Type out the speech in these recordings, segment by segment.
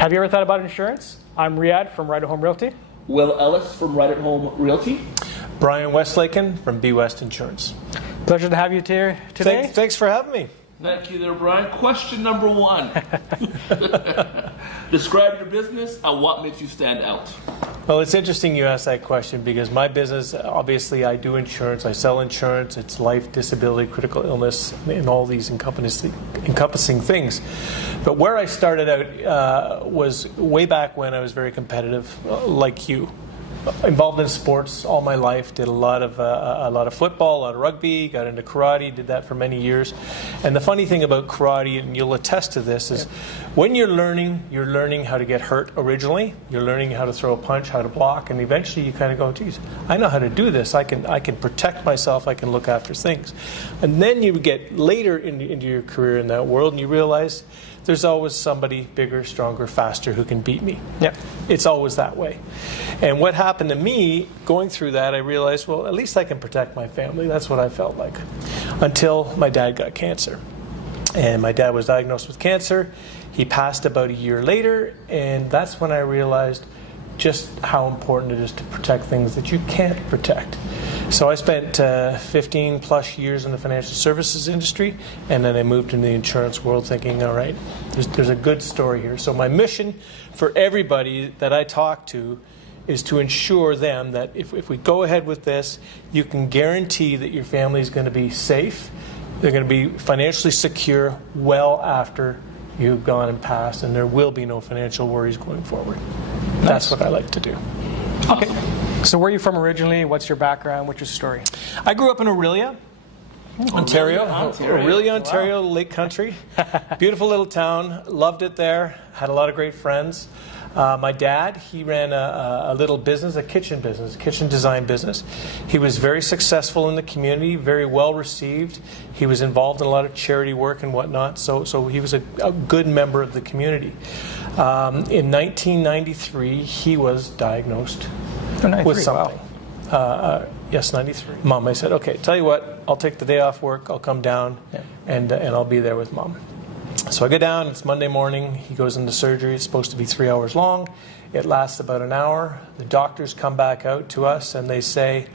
Have you ever thought about insurance? I'm Riyadh from Right at Home Realty. Will Ellis from Right at Home Realty. Brian Westlaken from B.WEST Insurance. Pleasure to have you here today. Thanks for having me. Thank you there, Brian. Question number 1. Describe your business and what makes you stand out. Well, it's interesting you asked that question because my business, obviously I do insurance, I sell insurance, it's life, disability, critical illness, and all these encompassing things. But where I started out was way back when I was very competitive, like you. Involved in sports all my life, did a lot of football, a lot of rugby, got into karate, did that for many years. And the funny thing about karate, and you'll attest to this, is when you're learning how to get hurt originally, you're learning how to throw a punch, how to block, and eventually you kind of go, geez, I know how to do this, I can protect myself, I can look after things. And then you get later into your career in that world and you realize there's always somebody bigger, stronger, faster who can beat me. Yeah, it's always that way. And what happened to me going through that, I realized, well, at least I can protect my family. That's what I felt like. Until my dad got cancer. And my dad was diagnosed with cancer. He passed about a year later, and that's when I realized just how important it is to protect things that you can't protect. So I spent 15 plus years in the financial services industry, and then I moved into the insurance world thinking, all right, there's a good story here. So my mission for everybody that I talk to is to ensure them that if we go ahead with this, you can guarantee that your family is going to be safe, they're going to be financially secure well after you've gone and passed, and there will be no financial worries going forward. Nice. That's what I like to do. Okay. So where are you from originally? What's your background? What's your story? I grew up in Orillia, Ontario. Orillia, Ontario, Wow. Lake Country. Beautiful little town. Loved it there. Had a lot of great friends. My dad, he ran a little business, a kitchen design business. He was very successful in the community, very well received. He was involved in a lot of charity work and whatnot, so he was a good member of the community. In 1993, he was diagnosed with something. Wow. Yes, 93. Mom, I said, okay, tell you what, I'll take the day off work, I'll come down, and I'll be there with Mom. So I go down, it's Monday morning, he goes into surgery, it's supposed to be 3 hours long, it lasts about an hour. The doctors come back out to us and they say,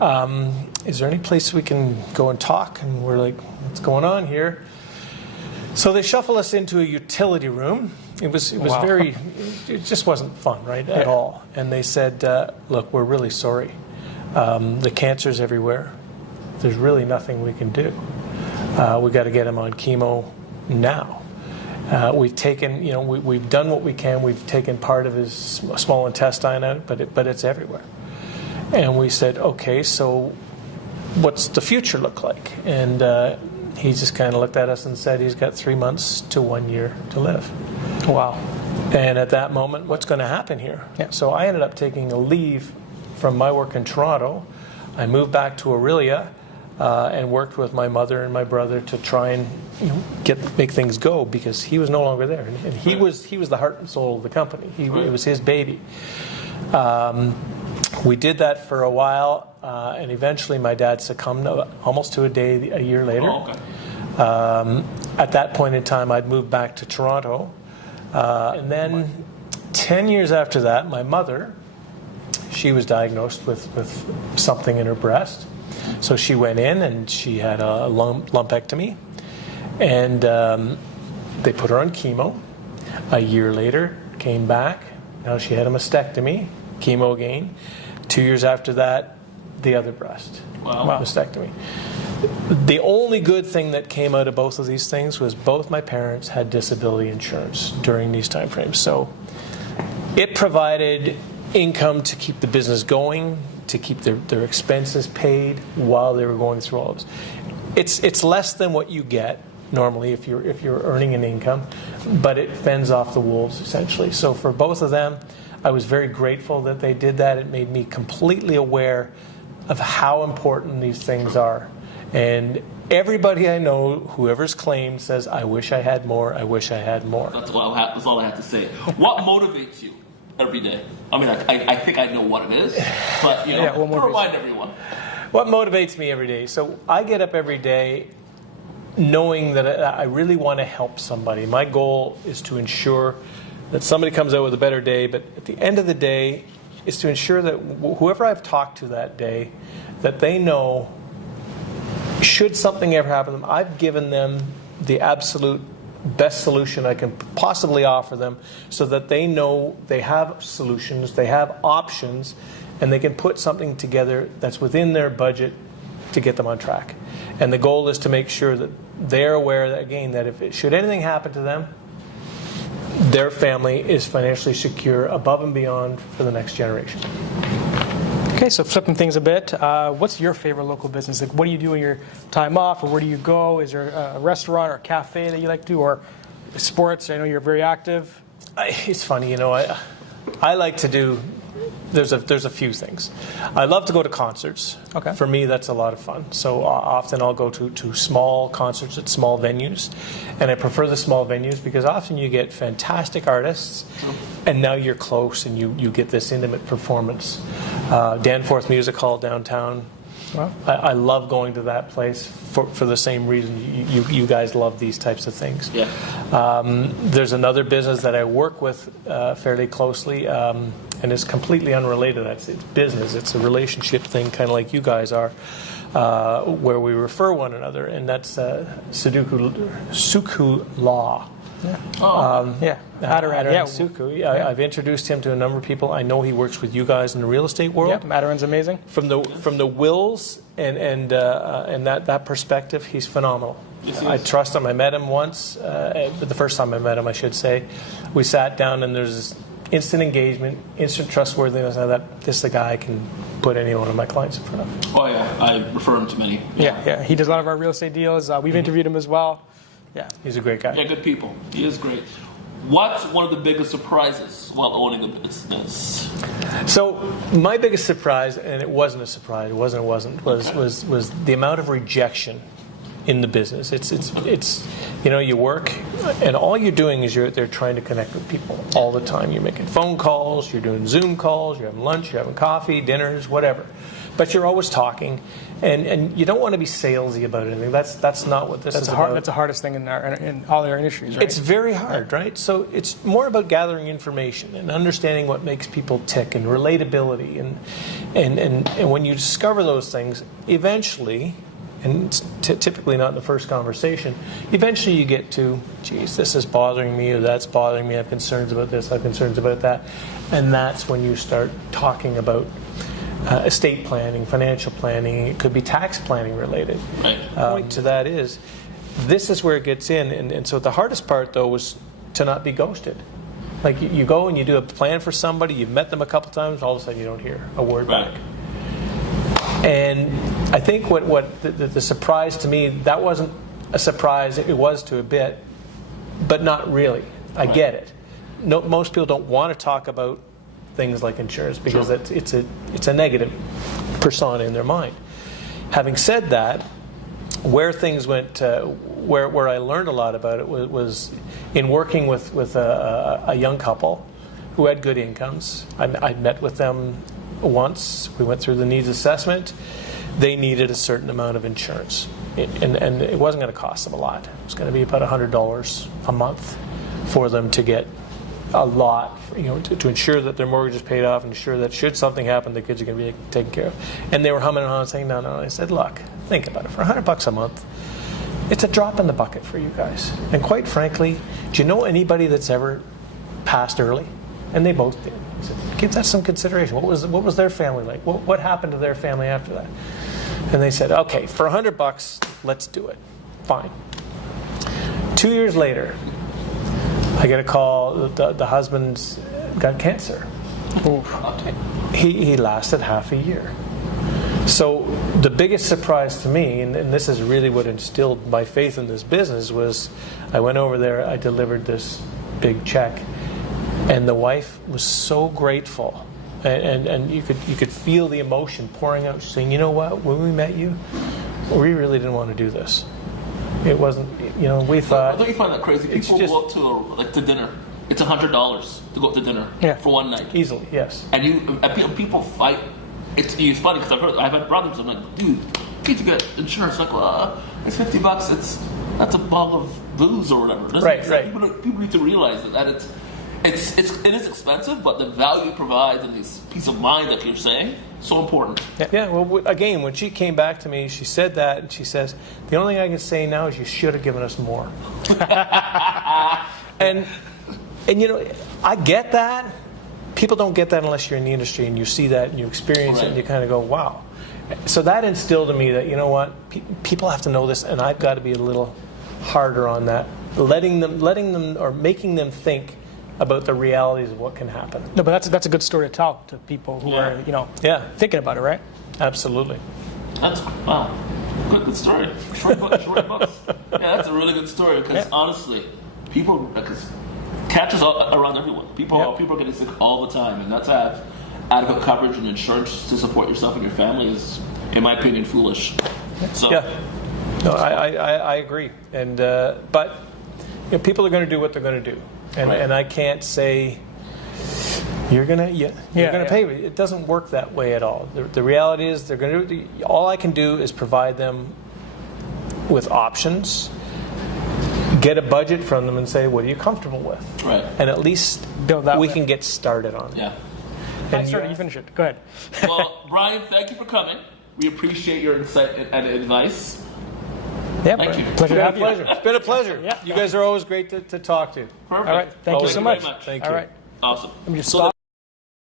is there any place we can go and talk? And we're like, what's going on here? So they shuffle us into a utility room. It was wow. It just wasn't fun, right, at all. And they said, look, we're really sorry. The cancer's everywhere. There's really nothing we can do. We got to get him on chemo now. We've taken, we've done what we can. We've taken part of his small intestine out, but it's everywhere. And we said, okay, so what's the future look like? And he just kind of looked at us and said he's got 3 months to 1 year to live. Wow. And at that moment, what's going to happen here? Yeah. So I ended up taking a leave from my work in Toronto. I moved back to Orillia and worked with my mother and my brother to try and make things go because he was no longer there. And he was the heart and soul of the company. It was his baby. We did that for a while, and eventually my dad succumbed almost to a day a year later. Oh, okay. At that point in time, I'd moved back to Toronto. And then 10 years after that, my mother, she was diagnosed with something in her breast. So she went in and she had a lumpectomy. And they put her on chemo. A year later, came back. Now she had a mastectomy, chemo again. 2 years after that, the other breast. Wow. Mastectomy. The only good thing that came out of both of these things was both my parents had disability insurance during these time frames. So it provided income to keep the business going, to keep their expenses paid while they were going through all of this. It's less than what you get normally if you're earning an income, but it fends off the wolves essentially. So for both of them, I was very grateful that they did that. It made me completely aware of how important these things are. And everybody I know, whoever's claimed, says, I wish I had more, I wish I had more. That's all I have to say. What motivates you every day? I mean, I think I know what it is, but remind everyone. What motivates me every day? So I get up every day knowing that I really want to help somebody. My goal is to ensure that somebody comes out with a better day. But at the end of the day, is to ensure that whoever I've talked to that day, that they know, should something ever happen to them, I've given them the absolute best solution I can possibly offer them, so that they know they have solutions, they have options, and they can put something together that's within their budget to get them on track. And the goal is to make sure that they're aware that, again, that if should anything happen to them, their family is financially secure above and beyond for the next generation. Okay, so flipping things a bit, what's your favorite local business? Like, what do you do in your time off, or where do you go? Is there a restaurant or a cafe that you like to, or sports? I know you're very active. It's funny, I like to do. There's a few things. I love to go to concerts. Okay. For me, that's a lot of fun. So often I'll go to small concerts at small venues, and I prefer the small venues because often you get fantastic artists, and now you're close and you get this intimate performance. Danforth Music Hall downtown. Wow. I love going to that place for the same reason you guys love these types of things. Yeah. There's another business that I work with fairly closely, and it's completely unrelated. It's business. It's a relationship thing, kind of like you guys are, where we refer one another, and that's Sukhu Law. Yeah. Yeah. Madaran. Yeah. Sukhu. I've introduced him to a number of people. I know he works with you guys in the real estate world. Yeah, Madaran's amazing. From the wills and that perspective, he's phenomenal. Yes, I trust him. I met him once, the first time I met him, I should say. We sat down, and there's this instant engagement, instant trustworthiness. I thought, this is a guy I can put any one of my clients in front of. Oh yeah, I refer him to many. Yeah. He does a lot of our real estate deals. We've interviewed him as well. Yeah. He's a great guy. Yeah, good people. He is great. What's one of the biggest surprises while owning a business? So my biggest surprise, and it wasn't a surprise, was the amount of rejection in the business. It's you work, and all you're doing is you're there trying to connect with people all the time. You're making phone calls, you're doing Zoom calls, you're having lunch, you're having coffee, dinners, whatever. But you're always talking, and you don't want to be salesy about anything. That's not what this is about. That's the hardest thing in all our industries, right? It's very hard, right? So it's more about gathering information and understanding what makes people tick, and relatability, and when you discover those things, eventually, and it's typically not in the first conversation, eventually you get to, geez, this is bothering me, or that's bothering me, I have concerns about this, I have concerns about that, and that's when you start talking about estate planning, financial planning. It could be tax planning related. Right. Point to that is, this is where it gets in, and so the hardest part though was to not be ghosted. Like you go and you do a plan for somebody, you've met them a couple times, all of a sudden you don't hear a word back. And I think what the surprise to me, that wasn't a surprise. It was to a bit, but not really. I get it. No, most people don't want to talk about things like insurance because it's a negative persona in their mind. Having said that, where things went, where I learned a lot about it was in working with a young couple who had good incomes. I met with them once. We went through the needs assessment. They needed a certain amount of insurance, and it wasn't going to cost them a lot. It was going to be about $100 a month for them to get a lot, to ensure that their mortgage is paid off, and ensure that should something happen, the kids are going to be taken care of. And they were humming and hawing, saying, no. I said, look, think about it. For $100 a month, it's a drop in the bucket for you guys. And quite frankly, do you know anybody that's ever passed early? And they both did. I said, give that some consideration. What was their family like? What happened to their family after that? And they said, okay, for $100, let's do it. Fine. 2 years later, I get a call. The husband's got cancer. He lasted half a year. So the biggest surprise to me, and this is really what instilled my faith in this business, was I went over there, I delivered this big check, and the wife was so grateful, and you could feel the emotion pouring out. She's saying, you know what, when we met you, we really didn't want to do this. It wasn't, we thought. Don't you find that crazy? People go up to dinner. It's $100 to go up to dinner for one night. Easily, yes. And people fight. It's funny because I've had brothers. I'm like, dude, you need to get insurance. Like, it's $50. That's a bottle of booze or whatever. Right. People need to realize that it is expensive, but the value it provides and this peace of mind, like you're saying, so important. Yeah, well, again, when she came back to me, she said that, and she says, the only thing I can say now is you should have given us more. and you know, I get that. People don't get that unless you're in the industry and you see that and you experience it and you kind of go, wow. So that instilled in me that, you know what, people have to know this, and I've got to be a little harder on that, letting them or making them think about the realities of what can happen. No, but that's a good story to tell to people who are, you know, thinking about it, right? Absolutely. Wow. Good story. Short books. Yeah, that's a really good story because honestly, because catches around everyone. People are getting sick all the time, and not to have adequate coverage and insurance to support yourself and your family is, in my opinion, foolish. So, no, I agree. And but you know, people are going to do what they're going to do, and I can't say you're going to pay me. It doesn't work that way at all. The reality is they're going to do. All I can do is provide them with options. Get a budget from them and say, what are you comfortable with? Right. And at least we can get started on it. Yeah. And you finish it. Go ahead. Well, Brian, thank you for coming. We appreciate your insight and advice. Yeah, thank you. Pleasure to have you. It's been a pleasure. Yeah. You guys are always great to talk to. Perfect. All right. Thank you so much. Thank you. All right. Awesome. Let me just stop.